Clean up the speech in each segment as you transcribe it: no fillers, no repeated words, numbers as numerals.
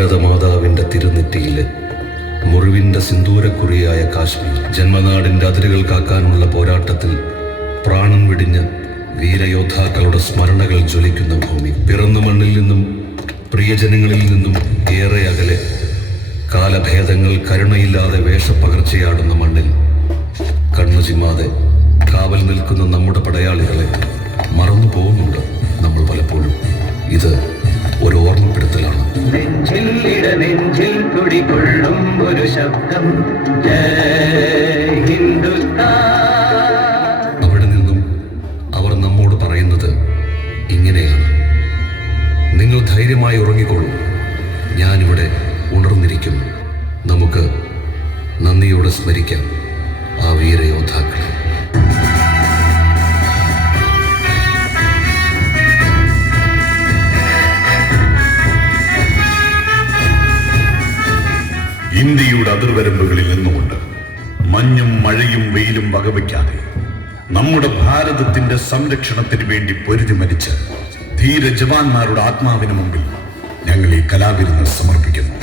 ഭാരതമാതാവിൻ്റെ തിരുനെറ്റിയിലെ മുറിവിൻ്റെ സിന്ദൂരക്കുറിയായ കാശ്മീർ, ജന്മനാടിൻ്റെ അതിരുകൾ കാക്കാനുള്ള പോരാട്ടത്തിൽ പ്രാണൻ വെടിഞ്ഞ വീരയോദ്ധാക്കളുടെ സ്മരണകൾ ജ്വലിക്കുന്ന ഭൂമി. പിറന്ന മണ്ണിൽ നിന്നും പ്രിയജനങ്ങളിൽ നിന്നും ഏറെ അകലെ, കാലഭേദങ്ങൾ കരുണയില്ലാതെ വേഷപ്പകർച്ചയാടുന്ന മണ്ണിൽ കണ്ണു ചിമ്മാതെ കാവൽ നിൽക്കുന്ന നമ്മുടെ പടയാളികളെ മറന്നു പോകുന്നുണ്ട് നമ്മൾ പലപ്പോഴും. ഇത് ഒരു ഓർമ്മപ്പെടുത്തലാണ്. നെഞ്ചിൽ കുടികൊള്ളും ഒരു ശബ്ദം, അവിടെ നിന്നും അവർ നമ്മോട് പറയുന്നത് ഇങ്ങനെയാണ്: നിങ്ങൾ ധൈര്യമായി ഉറങ്ങിക്കോളൂ, ഞാനിവിടെ ഉണർന്നിരിക്കുന്നു. നമുക്ക് നന്ദിയോടെ സ്മരിക്കാം ആ വീരയോദ്ധാക്കളെ. ഇന്ത്യയുടെ അതിർവരമ്പുകളിൽ നിന്നുകൊണ്ട് മഞ്ഞും മഴയും വെയിലും വകവയ്ക്കാതെ നമ്മുടെ ഭാരതത്തിന്റെ സംരക്ഷണത്തിന് വേണ്ടി പൊരുതി മരിച്ച ധീര ജവാന്മാരുടെ ആത്മാവിന് മുമ്പിൽ ഞങ്ങൾ ഈ കലാവിരുന്ന് സമർപ്പിക്കുന്നു.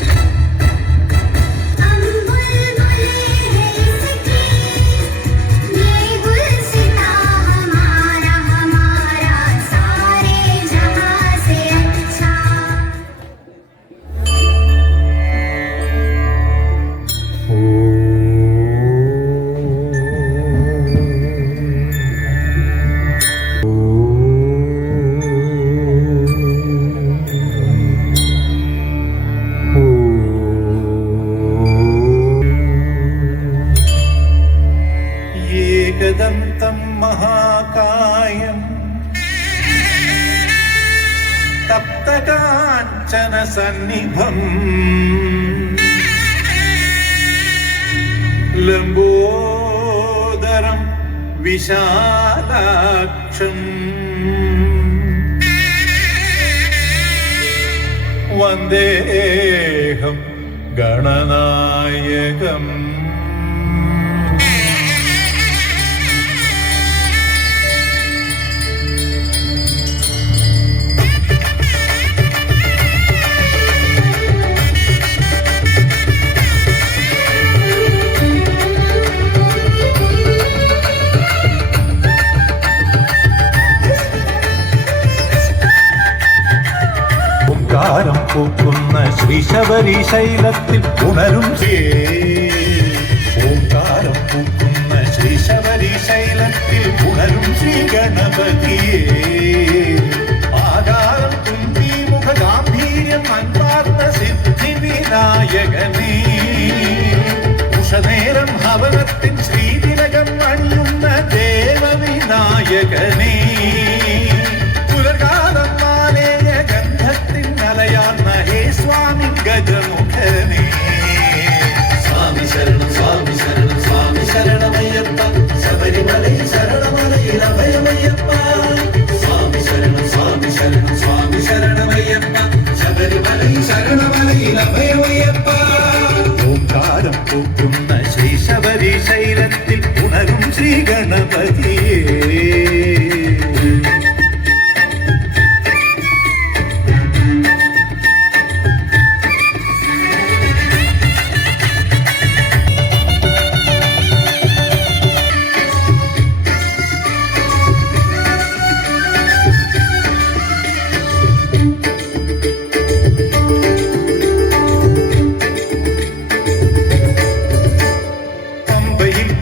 ഏകദന്തം മഹാകായം തപ്തകാഞ്ചന സന്നിഭം ലംബോദരം വിശാലാക്ഷം വന്ദേഹം ഗണനായകം. ഓംകാരം പൂക്കുന്ന ശ്രീശബരി ശൈലത്തിൽ ഉണരും ഓംകാരം പൂക്കുന്ന ശ്രീശബരി ശൈലത്തിൽ ഉണരും ശ്രീ ഗണപതിയേ. ആകാരം തുമ്പി മുഖ ഗാംഭീര്യം അൻപാർന്ന സിദ്ധി വിനായകനേ. ഉഷനേരം ഹവനത്തിൻ ശ്രീതിലകം അണിയുന്ന ദേവവിനായകനേ. പുലർകാലം മാലേയ ഗന്ധത്തിൻ അലയാർന്ന ഹേ സ്വാമി ഗജമുഖനേ. സ്വാമി ശരണം സ്വാമി ശരണം സ്വാമി ശരണമയ്യപ്പ, ശബരിമലയിൽ ശരണമലയിൽ അഭയമയ്യപ്പ. സ്വാമി ശരണം സ്വാമി ശരണം സ്വാമി ശരണമയ്യപ്പ, ശബരിമലയിൽ ശരണമലയിൽ അഭയമയ്യപ്പ. ഓംകാരം പൂക്കുന്ന ശ്രീശബരി ശൈലത്തിൽ ഉണരും ശ്രീ ഗണപതിയേ.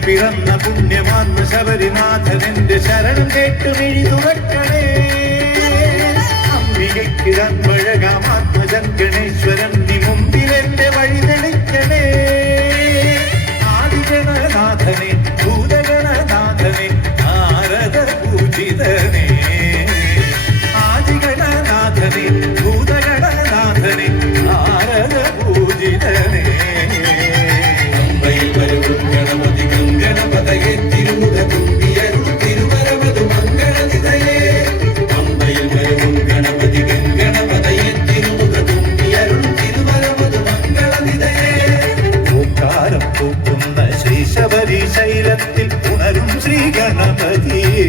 പിറന്ന പുണ്യമാത്മ ശബരിനാഥനെന്റെ ശരണം കേട്ട് വിഴി തുറക്കണേ. അംബികയ്ക്ക് അൻപഴകാമാത്മജൻ ഗണേശ്വരൻ നീ മുമ്പിലെന്റെ വഴി തെളിക്കണേ. ആദിഗണനാഥനെ ഭൂതഗണനാഥനെ നാരദ പൂജിതനേ. ആദിഗണനാഥനെ ഭൂതഗണനാഥനെ നാരദ പൂജിതനേ. ഗണപതി ഗംഗണപതയെ തിരുമുഖ തുമ്പിയരുൾ തിരുവരവതു മംഗളനിതയേ. അമ്പയിൽ വരവും ഗണപതി ഗംഗണപതയെ തിരുമുഖ തുമ്പിയരുൾ തിരുവരവതു മംഗളനിതയേ. ഓംകാരം പൂക്കുന്ന ശ്രീശബരി ശൈലത്തിൽ ഉണരും ശ്രീ ഗണപതിയേ.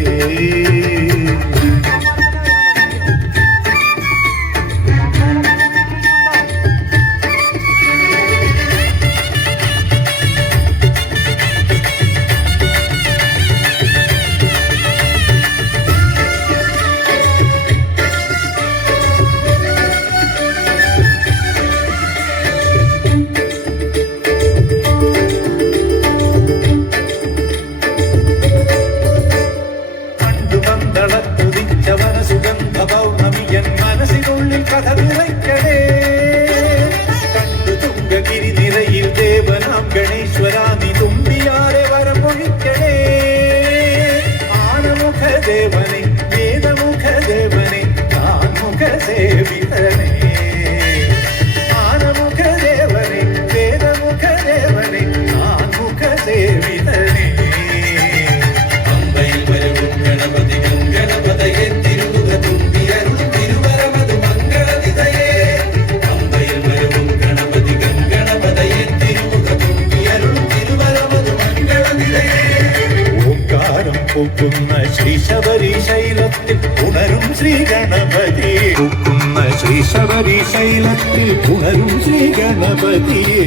ശൈലത്തിൽ ഉണരും ശ്രീ ഗണപതിയെ പൂക്കുന്ന ശ്രീ ശബരി ശൈലത്തിൽ ഉണരും ശ്രീ ഗണപതിയെ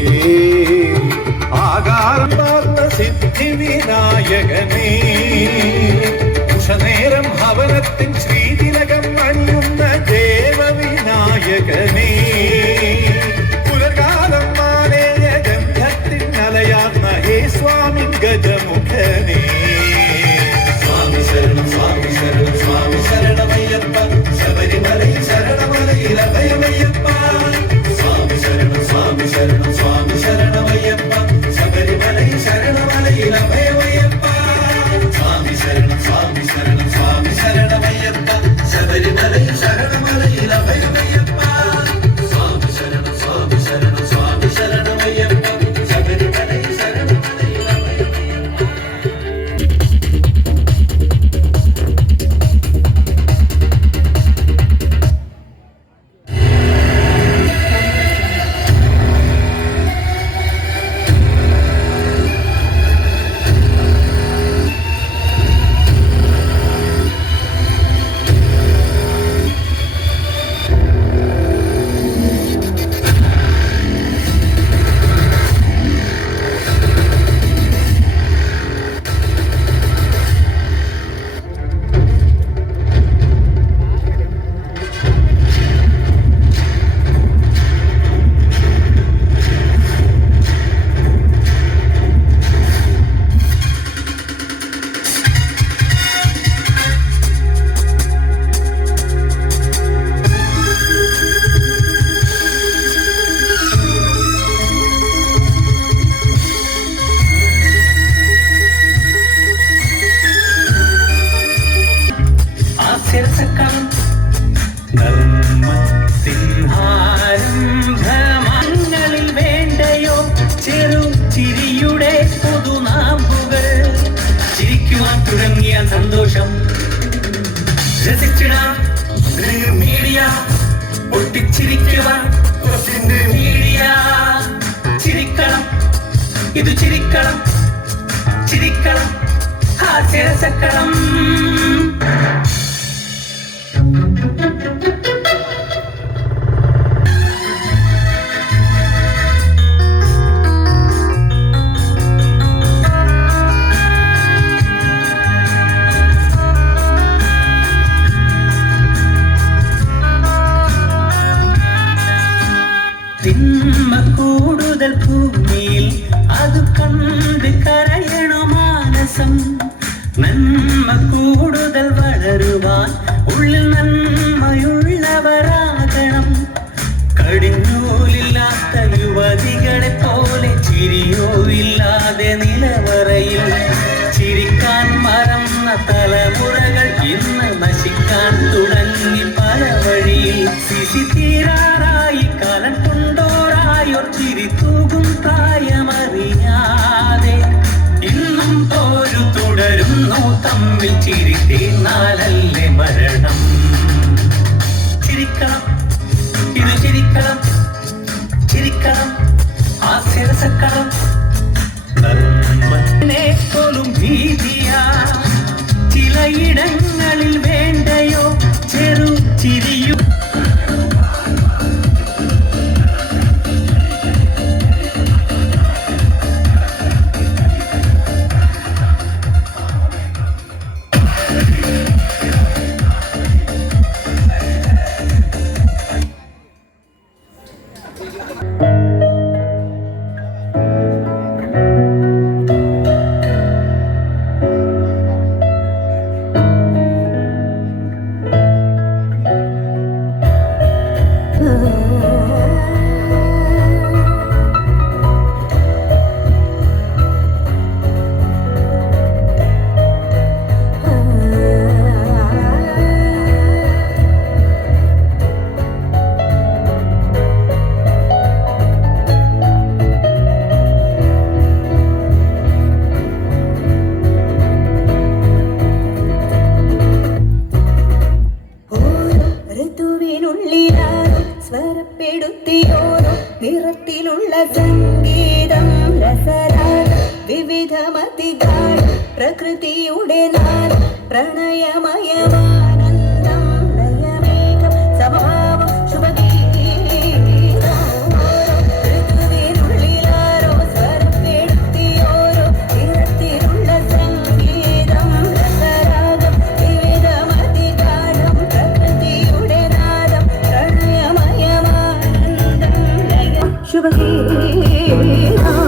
ആകാരം പാർന്ന സിദ്ധി വിനായകനേ ഉഷനേരം ഭവനത്തിൻ ശ്രീതിലകം അണിയുന്ന ദേവവിനായകനേ പുലർകാലം മാലേയ ഗന്ധത്തിൻ അലയാർന്ന ഹേ സ്വാമി ഗജമുഖനേ സ്വാമി ശരണം സ്വാമി ശരണമയ്യപ്പ ശബരിമലയിൽ ശരണമലയിൽ അഭയമയ്യപ്പ സ്വാമി ശരണം സ്വാമി ശരണമയ്യപ്പ ശബരിമലയിൽ ശരണമലയിൽ അഭയമയ്യപ്പ സ്വാമി ശരണം സ്വാമി ശരണമയ്യപ്പ ശബരിമലയിൽ ശരണമലയിൽ അഭയമയ്യപ്പ സ്വാമി ശരണം സ്വാമി ശരണമയ്യപ്പ ശബരിമലയിൽ ശരണമലയിൽ അഭയമയ്യപ്പ. ധർമ്മസിംഹാരംഭങ്ങളിൽ വേണ്ടയോ ചെറു ചിരിയുടെ പുതുനാമ്പുകൾ ചിരിക്കുവാൻ തുടങ്ങിയ സന്തോഷം രസിച്ചിടാം മീഡിയ പൊട്ടിച്ചിരിക്കുവാൻ മീഡിയ ചിരിക്കണം ഇത് ചിരിക്കണം ചിരിക്കണം ഹാസ്യരസക്കണം തിന്മ കൂടുതൽ ഭൂമിയിൽ അത് കണ്ട് കരയണ മാനസം നന്മ കൂടുതൽ വളരുവാൻ ഉള്ളിൽ നന്മയുള്ളവരാകണം കടിഞ്ഞൂലില്ലാത്ത യുവതികളെ പോലെ ചിരിയോ ഇല്ലാതെ നിലവറയിൽ ചിരിക്കാൻ മറന്ന തലമുറകൾ ഇന്ന് നശിക്കാൻ തുടങ്ങി പല വഴിയിൽ ശിശി തീരാറായി കാലം കൊണ്ടോറായോർ ചിരി തൂകും പ്രായമറിയാതെ ഇന്നും പോരു തുടരുന്നു തമ്മിൽ ചിരി തീർന്നാലല്ലേ മരണം ചിരിക്കണം ഇത് ചിരിക്കണം ചിരിക്കണം ഹാസ്യരസക്കണം ധർമ്മത്തിനെ പോലും ഭീതിയാ ചിലയിടങ്ങളിൽ വേണ്ടയോ ചെറു ചിരിയും സ്വരപ്പെടുത്തിയോരോ നിറത്തിലുള്ള സംഗീതം രസരാഗ വിവിധമതികാൾ പ്രകൃതിയുടെ നാൾ പ്രണയമയവാന ശുഭഗീതം